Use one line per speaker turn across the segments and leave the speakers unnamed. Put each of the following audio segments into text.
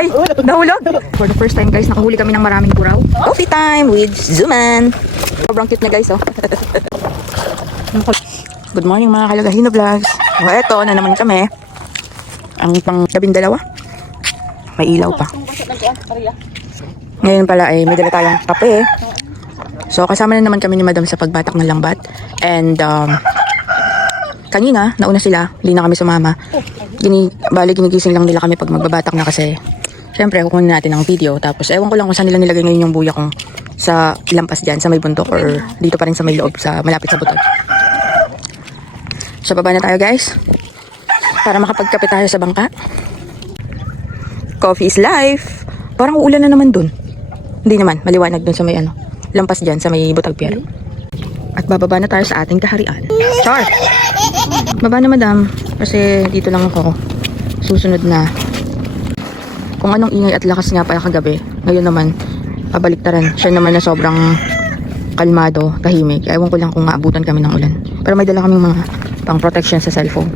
Ay, nahulog. For the first time guys, nakahuli kami ng maraming buraw. Coffee time with Zuman. Sobrang cute na guys, oh. Good morning mga kalagahino vlogs. O eto, na naman kami. Ang pang labing dalawa. May ilaw pa. Ngayon pala ay may dala tayong kape. So kasama na naman kami ni Madam sa pagbatak ng lambat. And um, kanina, nauna sila, hindi na kami sumama. Gini, bali ginigising lang nila kami pag magbabatak na kasi syempre kukunin natin ang video. Tapos ewan ko lang kung saan nila nilagay ngayon yung buya kung sa lampas dyan, sa may bundok or dito pa rin sa may loob, sa malapit sa butod. So baba na tayo guys. Para makapagkape tayo sa bangka. Coffee is life. Parang uulan na naman dun. Hindi naman, maliwanag dun sa may ano. Lampas dyan sa may butag pier. At bababa na tayo sa ating kaharian. Char! Baba na madam. Kasi dito lang ako. Susunod na. Kung anong ingay at lakas nga pala kagabi. Ngayon naman, pabaliktaran. Siya naman na sobrang kalmado, tahimik. Ewan ko lang kung maabutan kami ng ulan. Pero may dala kaming mga pang protection sa cellphone.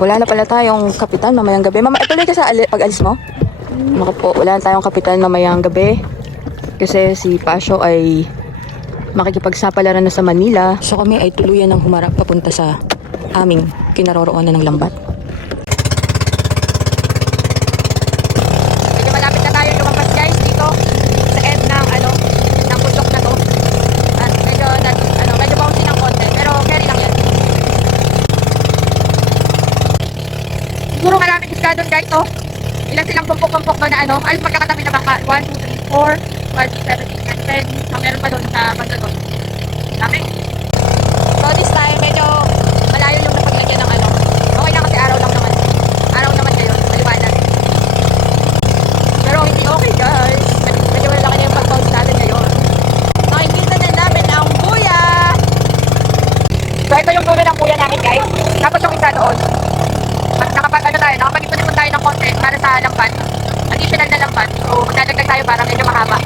Wala na pala tayong kapitan mamayang gabi. Mama, ituloy ka sa ali- pag-alis mo? Naku po, wala na tayong kapitan mamayang gabi. Kasi si Pasio ay makikipagsapalaran na sa Manila. So kami ay tuluyan ng humarap papunta sa aming kinaroroonan ng lambat. Medyo malapit na tayo lumampas guys dito sa end ng ano ng bundok na to. At medyo na, ano, medyo bouncy ng konti pero carry lang yan. Siguro maraming isda doon guys oh. Ilan silang pumpok-pumpok na ano. Ay magkakatabi na baka 1, 2, 3, 4, 5, 6, 7, 8, 9, 10. Ang meron pa doon sa banda doon. Dami. So this time medyo malayo yung napaglagyan ng ano. Okay lang kasi araw lang naman. Araw naman ngayon. Maliwanag. Pero hindi okay guys. Med- Medyo malaki na yung pag-bounce natin ngayon. Nakikita na namin ang buya. So ito yung dulo ng buya namin guys. Tapos yung isa doon. At nakapag ano tayo, nakapag-ipon-ipon tayo ng content para sa lampan. Additional na lampan. So magdadagdag tayo para medyo mahaba.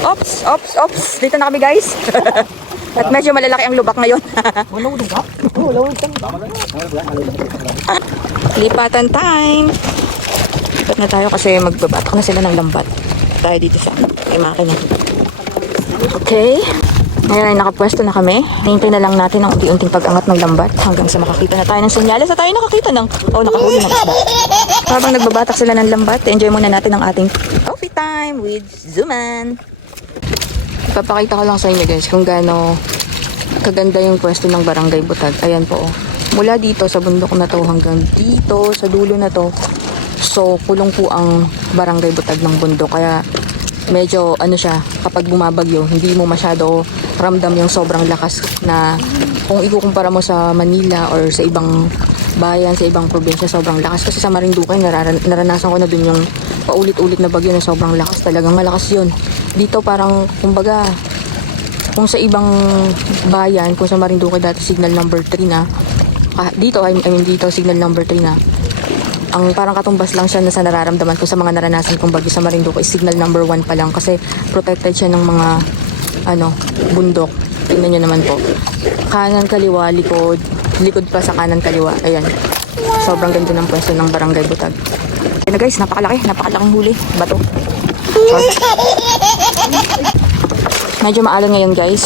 Ops, ops, ops. Dito na kami guys. At medyo malalaki ang lubak ngayon. Lipatan time. Lipat na tayo kasi magbabatak na sila ng lambat. Tayo dito sa may makina. Okay. Ngayon ay nakapwesto na kami. Hintay na lang natin ang unti-unting pag-angat ng lambat hanggang sa makakita na tayo ng senyales na tayo nakakita ng, oh nakahuli ng isda. Habang nagbabatak sila ng lambat, enjoy muna natin ang ating coffee time with Zuman. Ipapakita ko lang sa inyo guys kung gaano kaganda yung pwesto ng Barangay Butag. Ayan po. oh. Mula dito sa bundok na to hanggang dito sa dulo na to. So, kulong po ang Barangay Butag ng bundok. Kaya medyo ano siya, kapag bumabagyo, hindi mo masyado ramdam yung sobrang lakas na kung ikukumpara mo sa Manila or sa ibang bayan, sa ibang probinsya, sobrang lakas. Kasi sa Marinduque, nararan- naranasan ko na dun yung paulit-ulit na bagyo na sobrang lakas. Talagang malakas yun. Dito parang, kumbaga, kung sa ibang bayan, kung sa Marinduque dati signal number 3 na, ah, dito, I mean dito, signal number 3 na, ang parang katumbas lang siya na sa nararamdaman ko sa mga naranasan kong bagyo sa Marinduque is signal number 1 pa lang kasi protected siya ng mga ano, bundok. Tingnan nyo naman po. Kanan kaliwa, likod. Likod pa sa kanan kaliwa. Ayan. Sobrang ganda ng pwesto ng Barangay Butag. Ayan na guys, napakalaki. Napakalaking huli. Bato. Medyo maalon ngayon guys.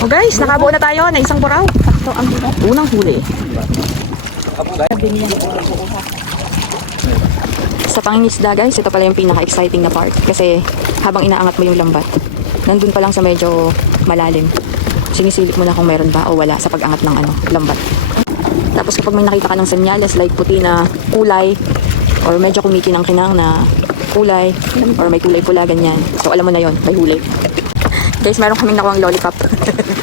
Oh guys, nakabuo na tayo na isang buraw. Sakto ang unang huli. Sa pangingisda guys, ito pala yung pinaka-exciting na part. Kasi habang inaangat mo yung lambat, nandun pa lang sa medyo malalim. Sinisilip mo na kung meron ba o wala sa pag-angat ng ano, lambat. Tapos kapag may nakita ka ng senyales like puti na kulay or medyo kumikinang-kinang na kulay or may kulay pula ganyan. So alam mo na yon may huli. Guys, meron kaming nakuha lollipop.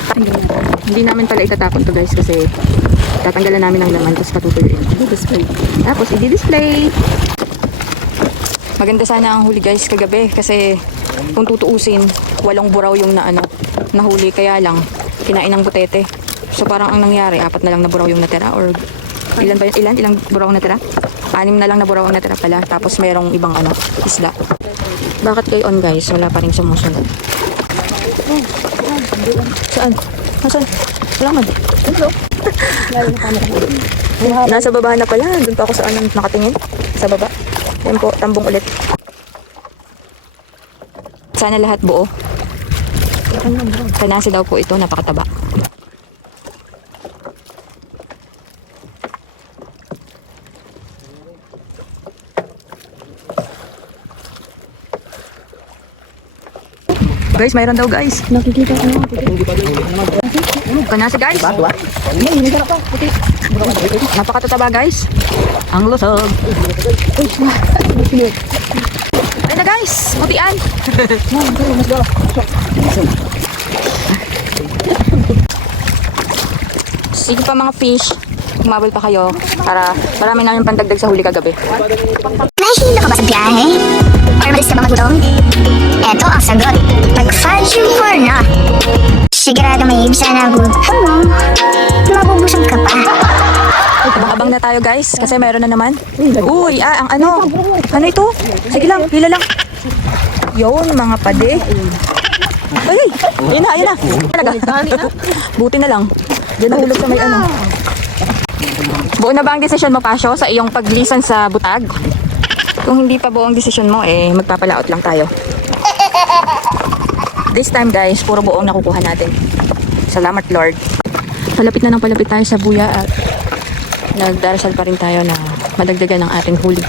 Hindi namin pala itatapon to guys kasi tatanggalan namin ng laman tapos patutuyuin. I-display. Tapos i-display. Maganda sana ang huli guys kagabi kasi kung tutuusin, walong buraw yung na ano, nahuli kaya lang kinain ng butete. So parang ang nangyari, apat na lang na buraw yung natira or ilan ba ilan ilang buraw ang natira? Anim na lang na buraw ang natira pala. Tapos mayroong ibang ano, isda. Bakit kayo on guys? Wala pa rin sumusunod. Saan? Nasaan? Salamat. Nasa baba na pala. Doon pa ako sa anong nakatingin. Sa baba. Yan po, tambong ulit. Sana lahat buo. Kanasi daw po ito, napakataba. Guys, mayroon daw guys.
Nakikita ko.
Kanasi guys. Napakatataba guys. Ang lusog. Ayun na guys, putian. Sige pa mga fish. Kumabal pa kayo para marami namin pandagdag sa huli kagabi.
Nahihilo ka ba sa biyahe? Or malis ka ba magutom? Eto ang sagot. Mag-fashion for na. Sigurado may ibsa na gutom mo. Mabubusog ka pa.
Abang na tayo guys kasi meron na naman. Uy, ah, ang ano? Ano ito? Sige lang, pila lang. Yun, mga pade. Ay, ayun na, ayun na. Buti na lang. Diyan nahulog sa may ano. Buo na ba ang desisyon mo, Pasyo, sa iyong paglisan sa butag? Kung hindi pa buo ang desisyon mo, eh, magpapalaot lang tayo. This time, guys, puro buong nakukuha natin. Salamat, Lord. Palapit na ng palapit tayo sa buya at nagdarasal pa rin tayo na madagdagan ng ating huli.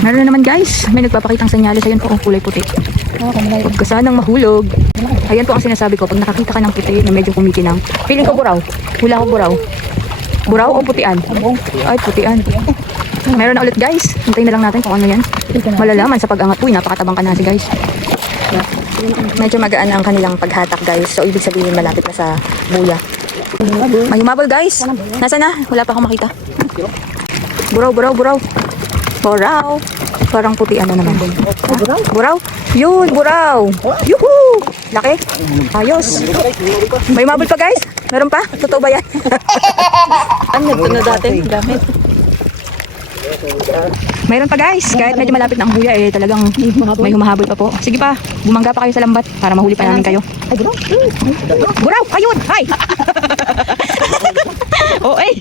Meron na naman guys, may nagpapakitang senyales. Ayan po ang kulay puti. Huwag ka sanang mahulog. Ayan po ang sinasabi ko. Pag nakakita ka ng puti na medyo kumikinang, feeling ko buraw. Hula ko buraw. Buraw o putian? Ay, putian. Meron na ulit guys. Hintayin na lang natin kung ano yan. Malalaman sa pag-angat. Uy, napakatabang ka na si guys. Medyo magaan ang kanilang paghatak guys. So, ibig sabihin malapit na sa buya. May humabol guys. Nasa na? Wala pa akong makita. Buraw, buraw, buraw. Buraw. Parang puti ano naman. Ha? Buraw? Yun, buraw. Yuhu! Laki. Ayos. May humabol pa guys? Meron pa? Totoo ba yan? ano ito na dati? Gamit. Mayroon pa guys. Kahit medyo malapit na ang buya eh talagang may humahabol pa po. Sige pa, bumangga pa kayo sa lambat para mahuli pa namin kayo. Ay, buraw. Buraw, ayun. Hi. oh, eh.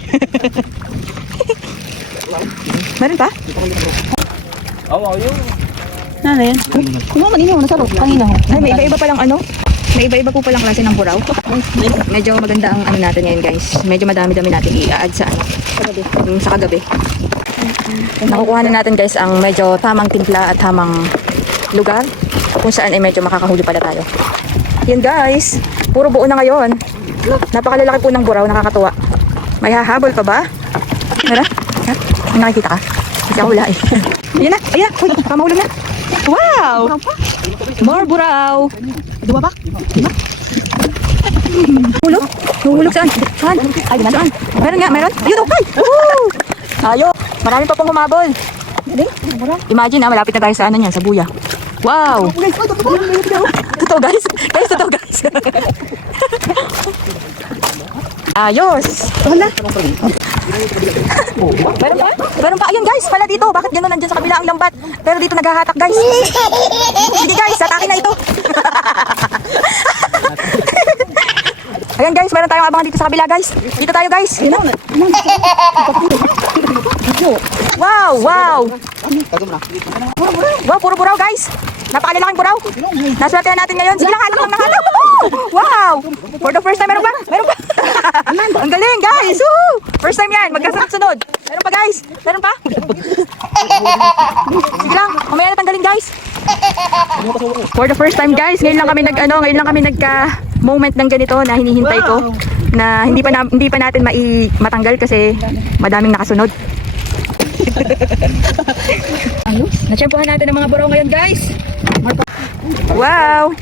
Meron pa?
Ano yan? Kung mo manino, nasa loob. Kanina ho.
Ay, may iba-iba palang ano? May iba-iba po palang klase ng buraw. Medyo maganda ang ano natin ngayon guys. Medyo madami-dami natin i-add sa ano. Yung sa kagabi. Nakukuha na natin guys ang medyo tamang timpla at tamang lugar kung saan ay medyo makakahuli pala tayo. Yan guys, puro buo na ngayon. Napakalalaki po ng buraw, nakakatuwa. May hahabol pa ba? Meron? Ha? May nakikita ka? Kasi ako wala eh. Ayan na, ayan na. Uy, baka mahulog na. Wow! More buraw.
Dua ba?
Hulog? Hulog saan? Saan? Ay, saan? Meron nga, meron? Ayun, okay! Woo! Tayo! Marami pa pong humabol. Imagine ah, malapit na tayo sa ano niyan, sa buya. Wow! Totoo guys! Guys, totoo guys! Ayos! Wala. Meron pa? Meron pa. Ayun guys, pala dito. Bakit gano'n nandyan sa kabila ang lambat? Pero dito naghahatak guys. Sige guys, atake na ito. Ayan guys, meron tayong abangan dito sa kabila guys. Dito tayo guys. Wow, wow. Wow, puro buraw guys. Napakalalaking buraw. Naswerte natin ngayon. Sige lang, halang lang ng. Wow! For the first time, meron pa? Meron pa? Ang galing guys. Woo! First time yan, magkasunod-sunod. Meron pa guys? Meron pa? Sige lang, mamaya na tanggalin guys. For the first time guys, ngayon lang kami nag ano, ngayon lang kami nagka moment ng ganito na hinihintay ko na hindi pa na, hindi pa natin mai matanggal kasi madaming nakasunod. Natsyempohan natin ang mga buraw ngayon guys. Wow!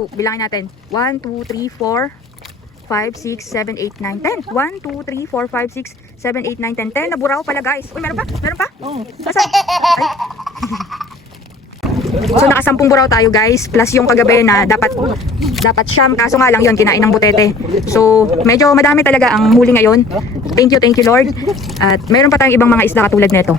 Oh, Bilangin natin. 1, 2, 3, 4, 5, 6, 7, 8, 9, 10. 1, 2, 3, 4, 5, 6, 7, 8, 9, 10. 10 na buraw pala guys. Uy, meron pa? Meron pa? Oo. Basta. Ay. So nakasampung buraw tayo guys. Plus yung kagabi na dapat dapat siyam. Kaso nga lang yon kinain ng butete. So medyo madami talaga ang huli ngayon. Thank you, thank you Lord. At meron pa tayong ibang mga isda katulad nito.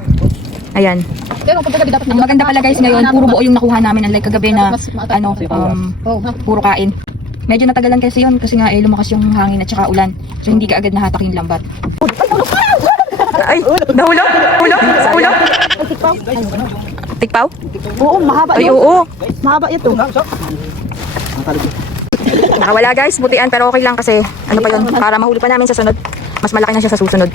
Ayan.
Pero pagkagabi dapat
Ang maganda pala guys ngayon, puro buo yung nakuha namin unlike kagabi na ano, um,
Oh,
puro kain. Medyo natagalan kasi yun kasi nga eh, lumakas yung hangin at saka ulan. So hindi ka agad nahatak yung lambat. Ay, nahulog? Hulog? Hulog? Tikpaw?
Oo, mahaba
Ay,
yun.
oo.
Mahaba ito.
Nakawala guys, butian pero okay lang kasi ano pa yun, para mahuli pa namin sa sunod. Mas malaki na siya sa susunod.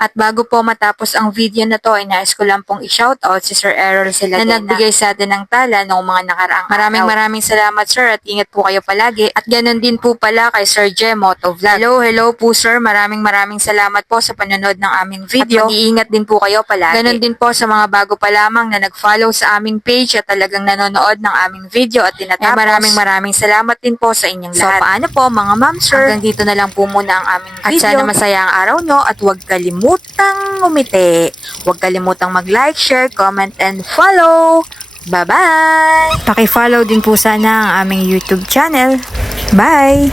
At bago po matapos ang video na to, inais ko lang pong i-shoutout si Sir Errol sila na nagbigay sa atin ng tala noong mga nakaraang Maraming maraming salamat sir at ingat po kayo palagi. At ganun din po pala kay Sir Jem Motovlog. Hello, hello po sir. Maraming maraming salamat po sa panonood ng aming video. At mag-iingat din po kayo palagi. Ganun din po sa mga bago pa lamang na nag-follow sa aming page at talagang nanonood ng aming video at tinatapos. Eh, maraming maraming salamat din po sa inyong lahat. So paano po mga ma'am sir? Hanggang dito na lang po muna ang aming video. At sana masaya ang araw nyo at huwag kalimutang umiti. Huwag kalimutang mag-like, share, comment, and follow. Bye-bye! Paki-follow din po sana ang aming YouTube channel. Bye!